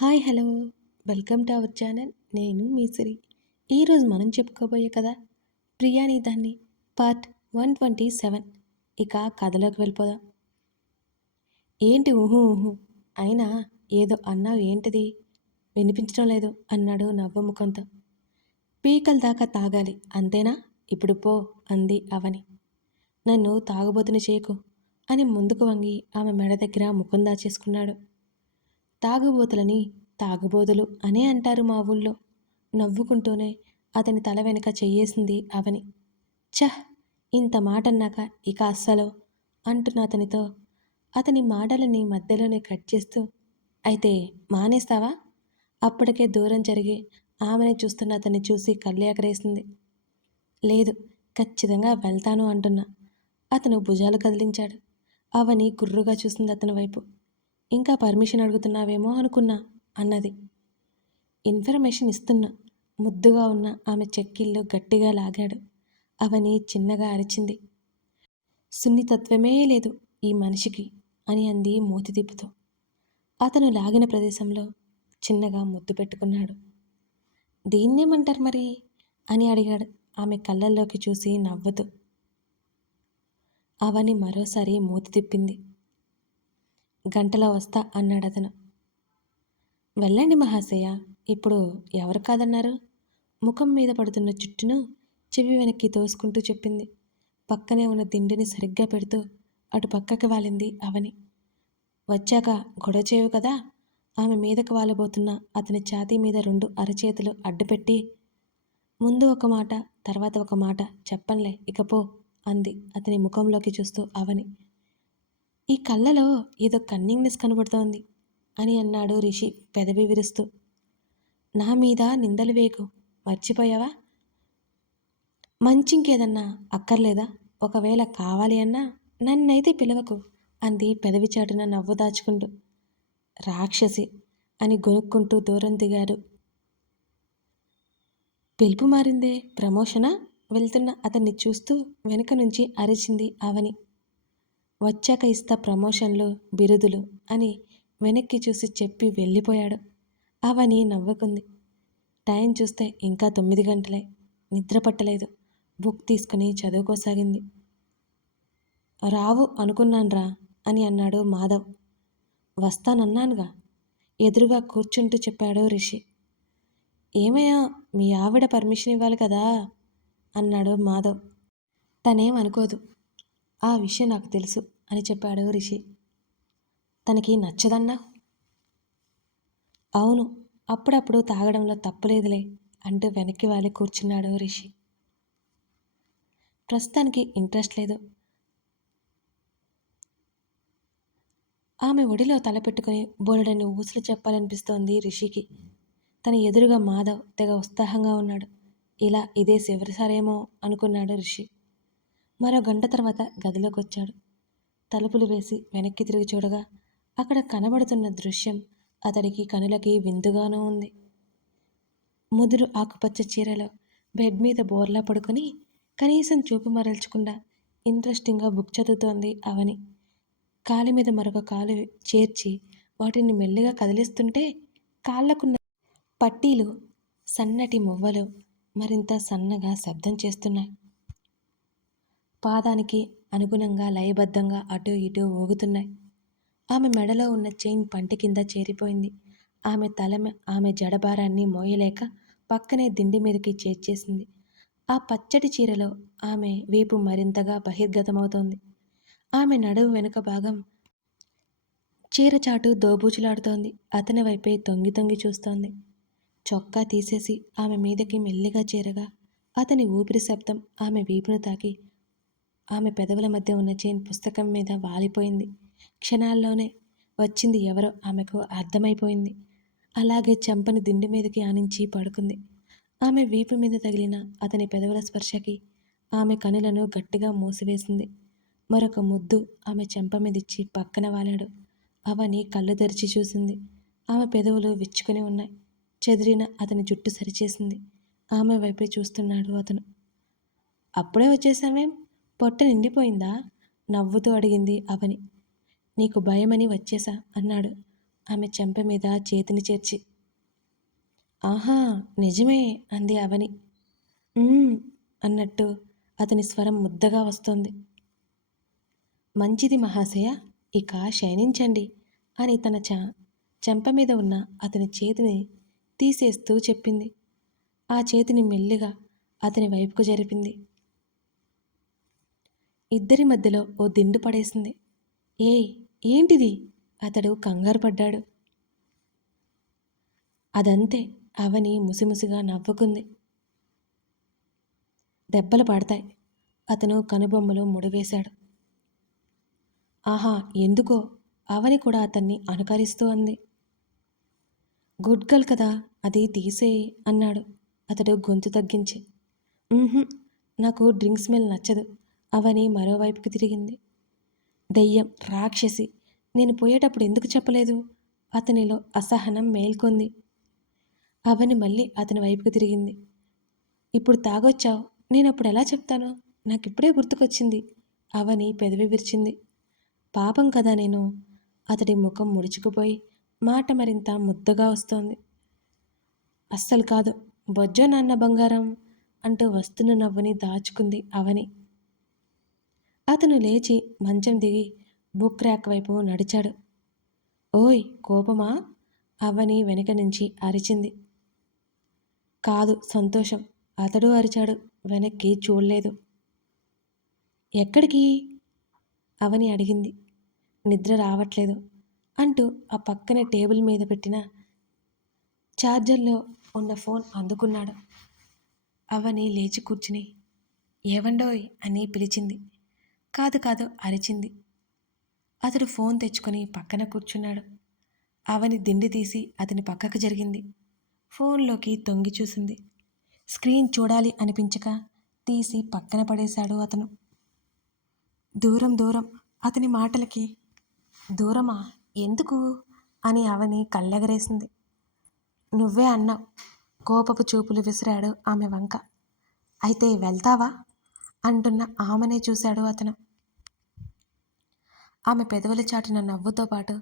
Hi hello. Welcome to our channel. నేను మీ సిరి. ఈరోజు మనం చెప్పుకోబోయే కదా ప్రియాని దాన్ని పార్ట్ వన్ ట్వంటీ సెవెన్. ఇక కథలోకి వెళ్ళిపోదాం. ఏంటి ఊహు ఊహు? అయినా ఏదో అన్నావు ఏంటిది? వినిపించడం లేదు అన్నాడు నవ్వు ముఖంతో. పీకల దాకా తాగాలి అంతేనా? ఇప్పుడు పో అంది అవని. నన్ను తాగుబోతుని చేయకు అని ముందుకు వంగి ఆమె మెడ దగ్గర ముఖం దాచేసుకున్నాడు. తాగుబోతులని తాగుబోతులు అనే అంటారు మా ఊళ్ళో. నవ్వుకుంటూనే అతని తల వెనుక చెయ్యేసింది అవని. చహ్ ఇంత మాట అన్నాక ఇక అస్సలు అంటున్న అతనితో అతని మాటలని మధ్యలోనే కట్ చేస్తూ అయితే మానేస్తావా? అప్పటికే దూరం జరిగి ఆమెనే చూస్తున్న అతన్ని చూసి కళ్ళు ఎగరేసింది. లేదు ఖచ్చితంగా వెళ్తాను అంటున్నా. అతను భుజాలు కదిలించాడు. అవని గుర్రుగా చూసింది అతని వైపు. ఇంకా పర్మిషన్ అడుగుతున్నావేమో అనుకున్నా అన్నది. ఇన్ఫర్మేషన్ ఇస్తున్నా. ముద్దుగా ఉన్న ఆమె చెక్కిళ్ళు గట్టిగా లాగాడు. అవని చిన్నగా అరిచింది. సున్నితత్వమే లేదు ఈ మనిషికి అని అంది మూతి తిప్పుతూ అతను లాగిన ప్రదేశంలో చిన్నగా ముద్దు పెట్టుకున్నాడు. దీన్నేమంటారు మరి? అని అడిగాడు ఆమె కళ్ళల్లోకి చూసి నవ్వుతూ. అవని మరోసారి మూతి తిప్పింది గంటలో వస్తా అన్నాడు అతను. వెళ్ళండి మహాశయ ఇప్పుడు ఎవరు కాదన్నారు? ముఖం మీద పడుతున్న జుట్టును చెవి వెనక్కి తోసుకుంటూ చెప్పింది. పక్కనే ఉన్న దిండిని సరిగ్గా పెడుతూ అటు పక్కకి వాలింది అవని. వచ్చాక గొడవ చేయవు కదా? ఆమె మీదకు వాలబోతున్న అతని ఛాతీ మీద రెండు అరచేతులు అడ్డుపెట్టి ముందు ఒక మాట తర్వాత ఒక మాట చెప్పంలే ఇకపో అంది అతని ముఖంలోకి చూస్తూ అవని. ఈ కళ్ళలో ఏదో కన్నింగ్నెస్ కనబడుతోంది అని అన్నాడు రిషి పెదవి విరుస్తూ. నా మీద నిందలు వేకు. మర్చిపోయావా? మంచింకేదన్నా అక్కర్లేదా? ఒకవేళ కావాలి అన్నా నన్నైతే పిలవకు అంది పెదవి చాటున నవ్వు దాచుకుంటూ. రాక్షసి అని గొనుక్కుంటూ దూరం దిగాడు. పిలుపు మారిందే ప్రమోషనా? వెళ్తున్న అతన్ని చూస్తూ వెనుక నుంచి అరిచింది అవని వచ్చాక ఇస్తా ప్రమోషన్లు బిరుదులు అని వెనక్కి చూసి చెప్పి వెళ్ళిపోయాడు. అవని నవ్వుకుంది. టైం చూస్తే ఇంకా తొమ్మిది గంటలే. నిద్ర పట్టలేదు. బుక్ తీసుకుని చదువుకోసాగింది. రావు అనుకున్నాన్రా అని అన్నాడు మాధవ్. వస్తానన్నానుగా. ఎదురుగా కూర్చుంటూ చెప్పాడు రిషి. ఏమయ్యా మీ ఆవిడ పర్మిషన్ ఇవ్వాలి కదా? అన్నాడు మాధవ్. తనేమనుకోదు. ఆ విషయం నాకు తెలుసు అని చెప్పాడు రిషి. తనకి నచ్చదన్నా? అవును అప్పుడప్పుడు తాగడంలో తప్పులేదులే అంటూ వెనక్కి వాలి కూర్చున్నాడు రిషి. ప్రస్తుతానికి ఇంట్రెస్ట్ లేదు. ఆమె ఒడిలో తలపెట్టుకుని బోలెడని ఊసులు చెప్పాలనిపిస్తోంది రిషికి. తన ఎదురుగా మాధవ్ తెగ ఉత్సాహంగా ఉన్నాడు. ఇలా ఇదే చివరిసారేమో అనుకున్నాడు రిషి. మరో గంట తర్వాత గదిలోకి వచ్చాడు తలుపులు వేసి వెనక్కి తిరిగి చూడగా అక్కడ కనబడుతున్న దృశ్యం అతడికి కనులకి విందుగానూ ఉంది. ముదురు ఆకుపచ్చ చీరలో బెడ్ మీద బోర్లా పడుకొని కనీసం చూపు మరల్చకుండా ఇంట్రెస్టింగ్గా బుక్ చదువుతోంది అవని. కాలి మీద మరొక కాలు చేర్చి వాటిని మెల్లిగా కదిలిస్తుంటే కాళ్ళకున్న పట్టీలు సన్నటి మువ్వలు మరింత సన్నగా శబ్దం చేస్తున్నాయి. పాదానికి అనుగుణంగా లయబద్ధంగా అటూ ఇటూ ఊగుతున్నాయి. ఆమె మెడలో ఉన్న చైన్ పంటి కింద చేరిపోయింది. ఆమె తల ఆమె జడభారాన్ని మోయలేక పక్కనే దిండి మీదకి చేర్చేసింది. ఆ పచ్చటి చీరలో ఆమె వీపు మరింతగా బహిర్గతమవుతోంది. ఆమె నడువు వెనుక భాగం చీరచాటు దోబూచులాడుతోంది. అతని వైపే తొంగి తొంగి చూస్తోంది. చొక్కా తీసేసి ఆమె మీదకి మెల్లిగా చేరగా అతని ఊపిరి శబ్దం ఆమె వీపును తాకి ఆమె పెదవుల మధ్య ఉన్న చైన్ పుస్తకం మీద వాలిపోయింది. క్షణాల్లోనే వచ్చింది ఎవరో ఆమెకు అర్థమైపోయింది. అలాగే చెంపని దిండి మీదకి ఆనించి పడుకుంది. ఆమె వీపు మీద తగిలిన అతని పెదవుల స్పర్శకి ఆమె కనులను గట్టిగా మూసివేసింది. మరొక ముద్దు ఆమె చెంప మీదిచ్చి పక్కన వాలాడు. అవని కళ్ళు తెరిచి చూసింది. ఆమె పెదవులు విచ్చుకుని ఉన్నాయి. చెదిరిన అతని జుట్టు సరిచేసింది. ఆమె వైపే చూస్తున్నాడు అతను. అప్పుడే వచ్చేసామేం పొట్ట నిండిపోయిందా? నవ్వుతూ అడిగింది అవని. నీకు భయమని వచ్చేసా అన్నాడు. ఆమె చెంప మీద చేతిని చేర్చి. ఆహా నిజమే అంది అవని. అన్నట్టు అతని స్వరం ముద్దగా వస్తోంది. మంచిది మహాశయ ఇక శయనించండి అని తన చ చెంప మీద ఉన్న అతని చేతిని తీసేస్తూ చెప్పింది. ఆ చేతిని మెల్లిగా అతని వైపుకు జరిపింది. ఇద్దరి మధ్యలో ఓ దిండు పడేసింది. ఏయ్ ఏంటిది? అతడు కంగారు పడ్డాడు. అదంతే అవని ముసిముసిగా నవ్వుకుంది. దెబ్బలు పడతాయి. అతను కనుబొమ్మలు ముడివేశాడు. ఆహా ఎందుకో? అవని కూడా అతన్ని అనుకరిస్తూ అంది. గుడ్ గర్ల్ కదా అది తీసేయి అన్నాడు. అతడు గొంతు తగ్గించి. నాకు డ్రింక్ స్మెల్ నచ్చదు. అవని మరోవైపుకి తిరిగింది. దెయ్యం రాక్షసి నేను పోయేటప్పుడు ఎందుకు చెప్పలేదు? అతనిలో అసహనం మేల్కొంది. అవని మళ్ళీ అతని వైపుకు తిరిగింది. ఇప్పుడు తాగొచ్చావు? నేను అప్పుడు ఎలా చెప్తాను? నాకు ఇప్పుడే గుర్తుకొచ్చింది. అవని పెదవి విరిచింది. పాపం కదా నేను? అతడి ముఖం ముడుచుకుపోయి మాట మరింత ముద్దగా వస్తోంది. అస్సలు కాదు బొజ్జో నాన్న బంగారం అంటూ వస్తున్న నవ్వుని దాచుకుంది అవని. అతను లేచి మంచం దిగి బుక్ ర్యాక్ వైపు నడిచాడు. ఓయ్ కోపమా? అవని వెనక నుంచి అరిచింది. కాదు సంతోషం. అతడు అరిచాడు. వెనక్కి చూడలేదు. ఎక్కడికి? అవని అడిగింది. నిద్ర రావట్లేదు అంటూ ఆ పక్కనే టేబుల్ మీద పెట్టిన ఛార్జర్లో ఉన్న ఫోన్ అందుకున్నాడు. అవని లేచి కూర్చుని ఏవండోయ్? అని పిలిచింది. కాదు కాదు అరిచింది. అతడు ఫోన్ తెచ్చుకొని పక్కన కూర్చున్నాడు. అవని దిండి తీసి అతని పక్కకు జరిగింది. ఫోన్లోకి తొంగి చూసింది. స్క్రీన్ చూడాలి అనిపించక తీసి పక్కన పడేశాడు అతను. దూరం దూరం అతని మాటలకి దూరమా? ఎందుకు? అని అవని కళ్ళెగరేసింది. నువ్వే అన్నావు. కోపపు చూపులు విసిరాడు ఆమె వంక. అయితే వెళ్తావా? అంటున్న ఆమెనే చూశాడు అతను. ఆమె పెదవుల చాటిన నవ్వుతో పాటు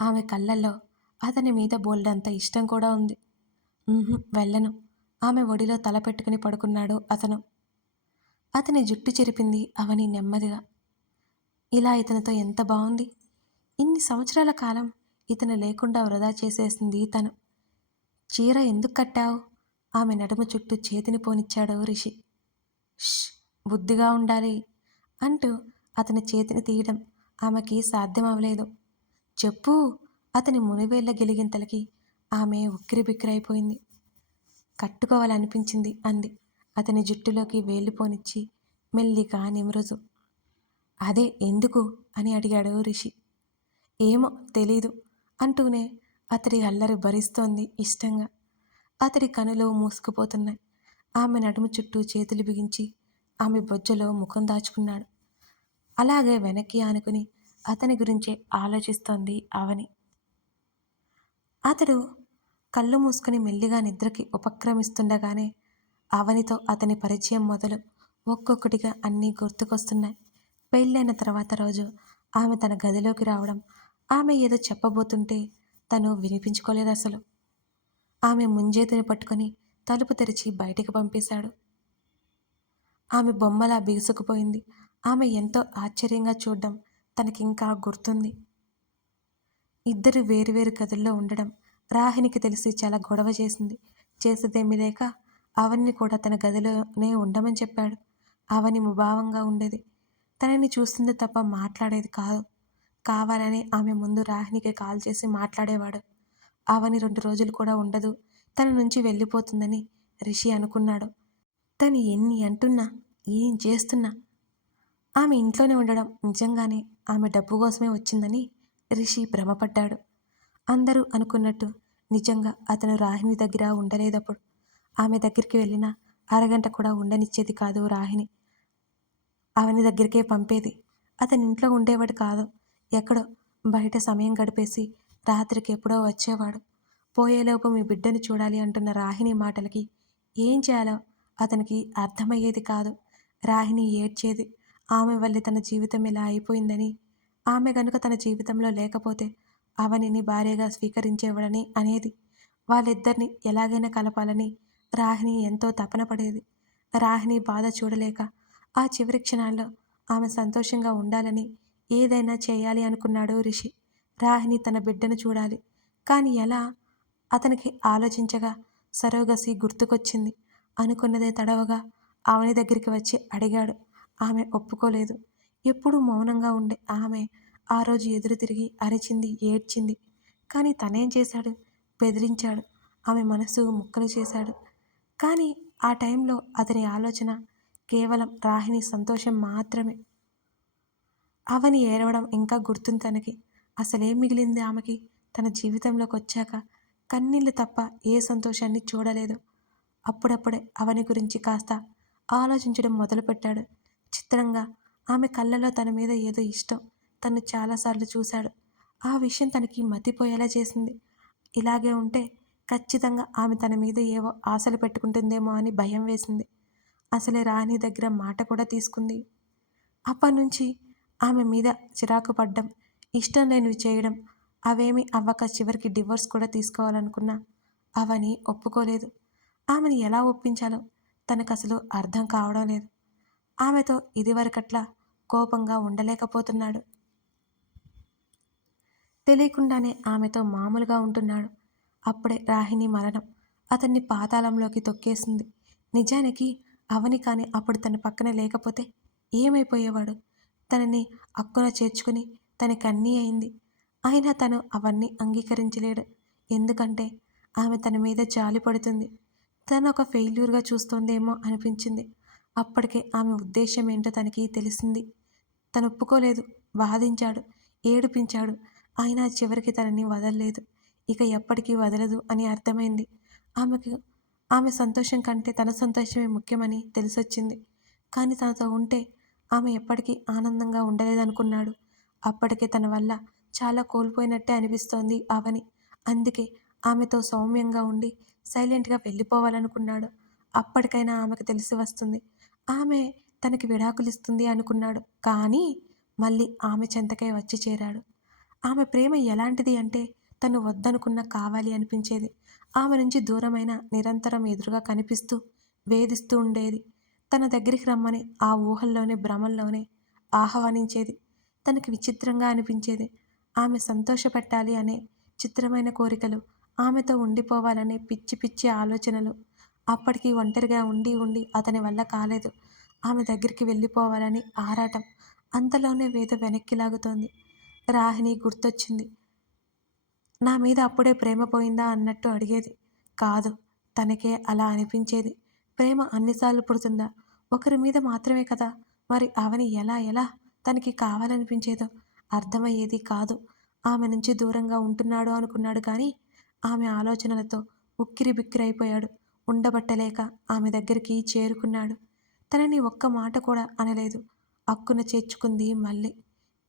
ఆమె కళ్ళల్లో అతని మీద బోల్డంత ఇష్టం కూడా ఉంది. వెళ్ళను. ఆమె ఒడిలో తల పెట్టుకుని పడుకున్నాడు అతను. అతని జుట్టు చెరిపింది అవని నెమ్మదిగా. ఇలా ఇతనితో ఎంత బాగుంది ఇన్ని సంవత్సరాల కాలం ఇతను లేకుండా వృధా చేసేసింది తను. చీర ఎందుకు కట్టావు? ఆమె నడుము చుట్టూ చేతిని పోనిచ్చాడు రిషి. ష్! బుద్ధిగా ఉండాలి అంటూ అతని చేతిని తీయడం ఆమెకి సాధ్యం అవ్వలేదు చెప్పు అతని మునివేళ్ళ గిలిగింతలకి ఆమె ఉక్కిరి బిక్కిరైపోయింది కట్టుకోవాలనిపించింది అంది. అతని జుట్టులోకి వేలిపోనిచ్చి మెల్లిగా నిమరుజు. అదే ఎందుకు? అని అడిగాడు రిషి. ఏమో తెలీదు అంటూనే అతడి అల్లరి భరిస్తోంది ఇష్టంగా. అతడి కనులు మూసుకుపోతున్నాయి. ఆమె నడుము చుట్టూ చేతులు బిగించి ఆమె బొజ్జలో ముఖం దాచుకున్నాడు. అలాగే వెనక్కి ఆనుకుని అతని గురించే ఆలోచిస్తోంది ఆవని. అతడు కళ్ళు మూసుకుని మెల్లిగా నిద్రకి ఉపక్రమిస్తుండగానే అవనితో అతని పరిచయం మొదలు ఒక్కొక్కటిగా అన్నీ గుర్తుకొస్తున్నాయి. పెళ్ళైన తర్వాత రోజు ఆమె తన గదిలోకి రావడం ఆమె ఏదో చెప్పబోతుంటే తను వినిపించుకోలేదు అసలు. ఆమె ముంజేతిని పట్టుకొని తలుపు తెరిచి బయటికి పంపేశాడు. ఆమె బొమ్మలా బిగుసుకుపోయింది. ఆమె ఎంతో ఆశ్చర్యంగా చూడడం తనకింకా గుర్తుంది. ఇద్దరు వేరువేరు గదుల్లో ఉండడం రాహినికి తెలిసి చాలా గొడవ చేసింది. చేసేదేమీ లేక అవన్ని కూడా తన గదిలోనే ఉండమని చెప్పాడు. అవని ముభావంగా ఉండేది. తనని చూస్తుంది తప్ప మాట్లాడేది కాదు. కావాలని ఆమె ముందు రాహినికి కాల్ చేసి మాట్లాడేవాడు. అవని రెండు రోజులు కూడా ఉండదు. తన నుంచి వెళ్ళిపోతుందని రిషి అనుకున్నాడు. తను ఎన్ని అంటున్నా ఏం చేస్తున్నా? ఆమె ఇంట్లోనే ఉండడం నిజంగానే ఆమె డబ్బు కోసమే వచ్చిందని రిషి భ్రమపడ్డాడు. అందరూ అనుకున్నట్టు నిజంగా అతను రాహిని దగ్గర ఉండలేదప్పుడు ఆమె దగ్గరికి వెళ్ళిన అరగంట కూడా ఉండనిచ్చేది కాదు రాహిని అవని దగ్గరికే పంపేది. అతని ఇంట్లో ఉండేవాడు కాదు. ఎక్కడో బయట సమయం గడిపేసి రాత్రికి ఎప్పుడో వచ్చేవాడు. పోయేలోపు మీ బిడ్డను చూడాలి అంటున్న రాహిని మాటలకి ఏం చేయాలో అతనికి అర్థమయ్యేది కాదు. రాహిని ఏడ్చేది. ఆమె వల్లే తన జీవితం ఇలా అయిపోయిందని. ఆమె గనుక తన జీవితంలో లేకపోతే అవనిని భార్యగా స్వీకరించేవాడని అనేది. వాళ్ళిద్దరిని ఎలాగైనా కలపాలని రాహిణి ఎంతో తపన పడేది. రాహిణి బాధ చూడలేక ఆ చివరి క్షణాల్లో ఆమె సంతోషంగా ఉండాలని ఏదైనా చేయాలి అనుకున్నాడు రిషి. రాహిణి తన బిడ్డను చూడాలి. కానీ ఎలా? అతనికి ఆలోచించగా సరోగసి గుర్తుకొచ్చింది. అనుకున్నదే తడవగా అవని దగ్గరికి వచ్చి అడిగాడు. ఆమె ఒప్పుకోలేదు. ఎప్పుడూ మౌనంగా ఉండే ఆమె ఆ రోజు ఎదురు తిరిగి అరిచింది ఏడ్చింది. కానీ తనేం చేశాడు? బెదిరించాడు. ఆమె మనసు ముక్కలు చేశాడు. కానీ ఆ టైంలో అతని ఆలోచన కేవలం రాహిణి సంతోషం మాత్రమే. అవని ఏడవడం ఇంకా గుర్తుంది తనకి. అసలేం మిగిలింది ఆమెకి? తన జీవితంలోకి వచ్చాక కన్నీళ్ళు తప్ప ఏ సంతోషాన్ని చూడలేదు. అప్పుడప్పుడే అవని గురించి కాస్త ఆలోచించడం మొదలుపెట్టాడు. చిత్రంగా ఆమె కళ్ళలో తన మీద ఏదో ఇష్టం తను చాలాసార్లు చూశాడు. ఆ విషయం తనకి మతిపోయేలా చేసింది. ఇలాగే ఉంటే ఖచ్చితంగా ఆమె తన మీద ఏవో ఆశలు పెట్టుకుంటుందేమో అని భయం వేసింది. అసలే రాణి దగ్గర మాట కూడా తీసుకుంది. అప్పటి నుంచి ఆమె మీద చిరాకు పడ్డం ఇష్టం లేనివి చేయడం అవేమీ అవ్వక చివరికి డివోర్స్ కూడా తీసుకోవాలనుకున్నా అవని ఒప్పుకోలేదు. ఆమెను ఎలా ఒప్పించాలో తనకు అసలు అర్థం కావడం లేదు. ఆమెతో ఇదివరకట్లా కోపంగా ఉండలేకపోతున్నాడు. తెలియకుండానే ఆమెతో మామూలుగా ఉంటున్నాడు. అప్పుడే రాహిణి మరణం అతన్ని పాతాళంలోకి తొక్కేసింది. నిజానికి అవని కానీ అప్పుడు తన పక్కన లేకపోతే ఏమైపోయేవాడు? తనని అక్కున చేర్చుకుని తనకన్నీ అయింది. అయినా తను అవన్నీ అంగీకరించలేడు. ఎందుకంటే ఆమె తన మీద జాలి పడుతుంది. తను ఒక ఫెయిల్యూర్గా చూస్తోందేమో అనిపించింది. అప్పటికే ఆమె ఉద్దేశం ఏంటో తనకి తెలిసింది. తను ఒప్పుకోలేదు బాధించాడు ఏడిపించాడు. అయినా చివరికి తనని వదలలేదు. ఇక ఎప్పటికీ వదలదు అని అర్థమైంది. ఆమెకు ఆమె సంతోషం కంటే తన సంతోషమే ముఖ్యమని తెలిసొచ్చింది. కానీ తనతో ఉంటే ఆమె ఎప్పటికీ ఆనందంగా ఉండలేదనుకున్నాడు. అప్పటికే తన వల్ల చాలా కోల్పోయినట్టే అనిపిస్తోంది అవని అందుకే ఆమెతో సౌమ్యంగా ఉండి సైలెంట్గా వెళ్ళిపోవాలనుకున్నాడు. అప్పటికైనా ఆమెకు తెలిసి వస్తుంది. ఆమె తనకి విడాకులిస్తుంది అనుకున్నాడు. కానీ మళ్ళీ ఆమె చెంతకే వచ్చి చేరాడు. ఆమె ప్రేమ ఎలాంటిది అంటే తను వద్దనుకున్న కావాలి అనిపించేది. ఆమె నుంచి దూరమైన నిరంతరం ఎదురుగా కనిపిస్తూ వేధిస్తూ ఉండేది. తన దగ్గరికి రమ్మని ఆ ఊహల్లోనే భ్రమల్లోనే ఆహ్వానించేది. తనకి విచిత్రంగా అనిపించేది. ఆమె సంతోషపెట్టాలి అనే చిత్రమైన కోరికలు ఆమెతో ఉండిపోవాలనే పిచ్చి పిచ్చి ఆలోచనలు అప్పటికి ఒంటరిగా ఉండి ఉండి అతని వల్ల కాలేదు. ఆమె దగ్గరికి వెళ్ళిపోవాలని ఆరాటం అంతలోనే వేద వెనక్కి లాగుతోంది. రాహిణి గుర్తొచ్చింది. నా మీద అప్పుడే ప్రేమ పోయిందా అన్నట్టు అడిగేది. కాదు తనకే అలా అనిపించేది. ప్రేమ అన్నిసార్లు పుడుతుందా? ఒకరి మీద మాత్రమే కదా. మరి అవని ఎలా ఎలా తనకి కావాలనిపించేదో అర్థమయ్యేది కాదు. ఆమె నుంచి దూరంగా ఉంటున్నాడు అనుకున్నాడు కానీ ఆమె ఆలోచనలతో ఉక్కిరి బిక్కిరైపోయాడు ఉండబట్టలేక ఆమె దగ్గరికి చేరుకున్నాడు. తనని ఒక్క మాట కూడా అనలేదు. అక్కున చేర్చుకుంది మళ్ళీ.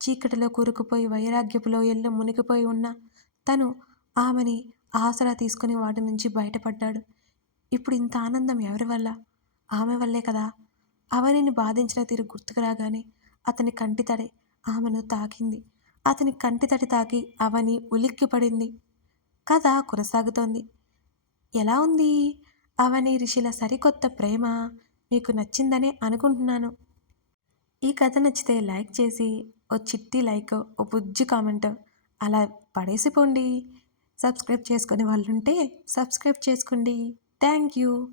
చీకటిలో కూరుకుపోయి వైరాగ్యపు లోయల్లో మునిగిపోయి ఉన్న తను ఆమెని ఆసరా తీసుకుని వాటి నుంచి బయటపడ్డాడు. ఇప్పుడు ఇంత ఆనందం ఎవరి వల్ల? ఆమె వల్లే కదా. అవనిని బాధించిన తీరు గుర్తుకు రాగానే అతని కంటి తడి ఆమెను తాకింది. అతని కంటి తడి తాకి అవని ఉలిక్కి పడింది కథ కొనసాగుతోంది. ఎలా ఉంది? అవని రిషిల సరికొత్త ప్రేమ మీకు నచ్చిందనే అనుకుంటున్నాను. ఈ కథ నచ్చితే లైక్ చేసి ఓ చిట్టి లైక్ ఓ బుజ్జి కామెంట్ అలా పడేసిపోండి. సబ్స్క్రైబ్ చేసుకునే వాళ్ళు ఉంటే సబ్స్క్రైబ్ చేసుకోండి. Thank you.